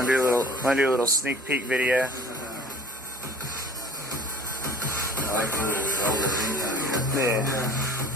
I'm gonna do a little sneak peek video. I like the little velvet. Yeah.